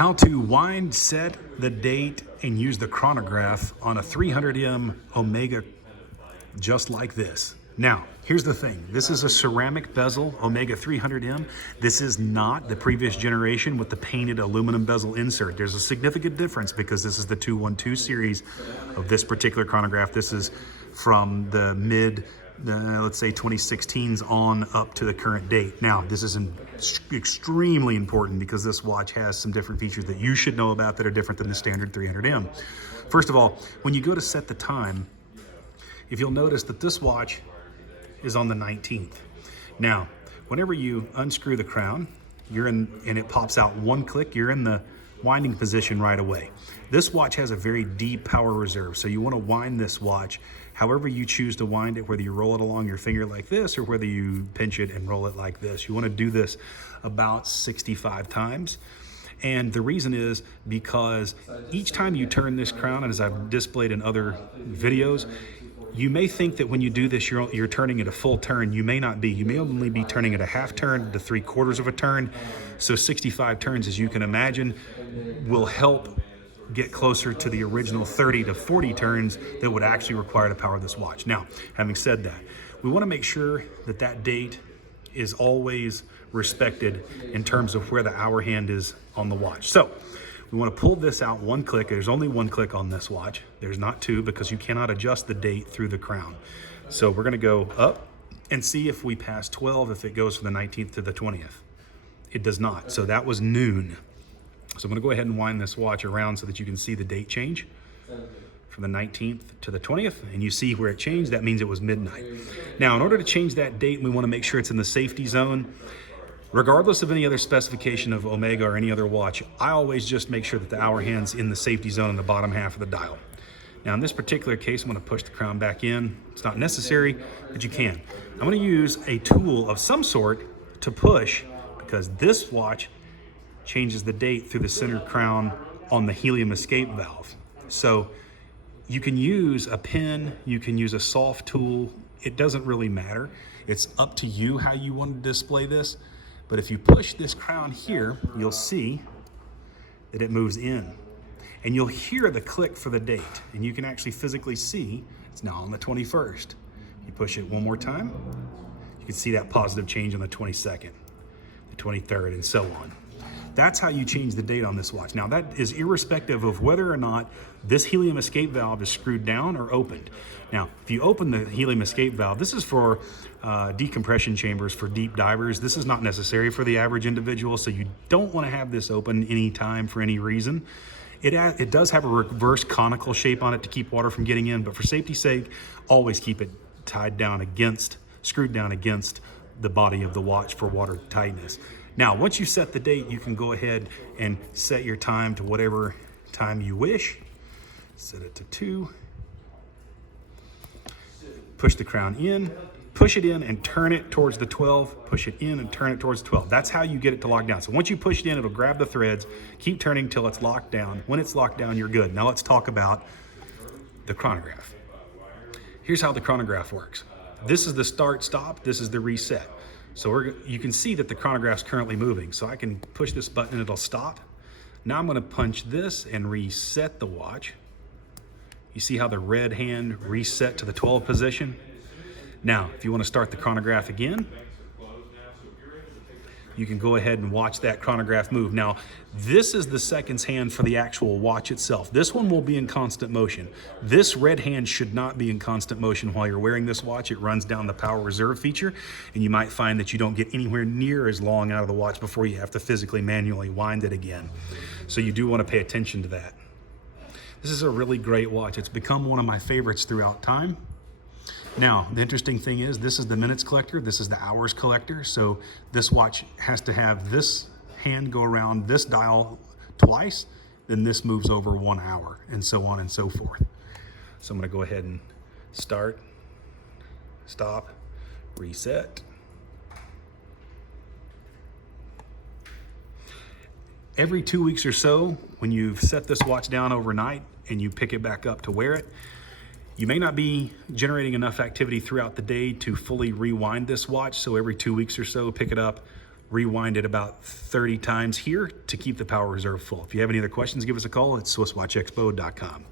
How to wind, set the date, and use the chronograph on a 300M Omega just like this. Now, here's the thing. This is a ceramic bezel Omega 300M. This is not the previous generation with the painted aluminum bezel insert. There's a significant difference because this is the 212 series of this particular chronograph. This is from the let's say 2016s on up to the current date. Now, this is extremely important because this watch has some different features that you should know about that are different than the standard 300M. First of all, when you go to set the time, if you'll notice that this watch is on the 19th. Now, whenever you unscrew the crown, and it pops out one click, you're in the winding position right away. This watch has a very deep power reserve, so you want to wind this watch however you choose to wind it, whether you roll it along your finger like this or whether you pinch it and roll it like this. You want to do this about 65 times. And the reason is because each time you turn this crown, and as I've displayed in other videos, you may think that when you do this, you're turning it a full turn. You may not be. You may only be turning it a half turn to 3/4 of a turn. So 65 turns, as you can imagine, will help get closer to the original 30 to 40 turns that would actually require to power this watch. Now, having said that, we want to make sure that that date is always respected in terms of where the hour hand is on the watch. So we want to pull this out one click. There's only one click on this watch. There's not two because you cannot adjust the date through the crown. So we're going to go up and see if we pass 12, if it goes from the 19th to the 20th. It does not. So that was noon. So I'm going to go ahead and wind this watch around so that you can see the date change from the 19th to the 20th, and you see where it changed. That means it was midnight. Now, in order to change that date, we want to make sure it's in the safety zone. Regardless of any other specification of Omega or any other watch, I always just make sure that the hour hand's in the safety zone in the bottom half of the dial. Now, in this particular case, I'm going to push the crown back in. It's not necessary, but you can. I'm going to use a tool of some sort to push because this watch changes the date through the center crown on the helium escape valve. So you can use a pin, you can use a soft tool. It doesn't really matter. It's up to you how you want to display this. But if you push this crown here, you'll see that it moves in. And you'll hear the click for the date. And you can actually physically see it's now on the 21st. You push it one more time, you can see that positive change on the 22nd, the 23rd, and so on. That's how you change the date on this watch. Now, that is irrespective of whether or not this helium escape valve is screwed down or opened. Now, if you open the helium escape valve, this is for decompression chambers for deep divers. This is not necessary for the average individual, so you don't want to have this open anytime for any reason. It does have a reverse conical shape on it to keep water from getting in, but for safety's sake, always keep it screwed down against the body of the watch for water tightness. Now, once you set the date, you can go ahead and set your time to whatever time you wish. Set it to 2. Push the crown in, push it in and turn it towards the 12, push it in and turn it towards the 12. That's how you get it to lock down. So once you push it in, it'll grab the threads, keep turning till it's locked down. When it's locked down, you're good. Now let's talk about the chronograph. Here's how the chronograph works. This is the start, stop, this is the reset. So you can see that the chronograph's currently moving. So I can push this button and it'll stop. Now I'm going to punch this and reset the watch. You see how the red hand reset to the 12 position? Now, if you want to start the chronograph again, you can go ahead and watch that chronograph move. Now, this is the seconds hand for the actual watch itself. This one will be in constant motion. This red hand should not be in constant motion while you're wearing this watch. It runs down the power reserve feature, and you might find that you don't get anywhere near as long out of the watch before you have to physically manually wind it again. So you do want to pay attention to that. This is a really great watch. It's become one of my favorites throughout time. Now, the interesting thing is this is the minutes collector, this is the hours collector. So this watch has to have this hand go around this dial twice, then this moves over 1 hour, and so on and so forth. So I'm going to go ahead and start, stop, reset. Every 2 weeks or so, when you've set this watch down overnight and you pick it back up to wear it, you may not be generating enough activity throughout the day to fully rewind this watch. So every 2 weeks or so, pick it up, rewind it about 30 times here to keep the power reserve full. If you have any other questions, give us a call at SwissWatchExpo.com.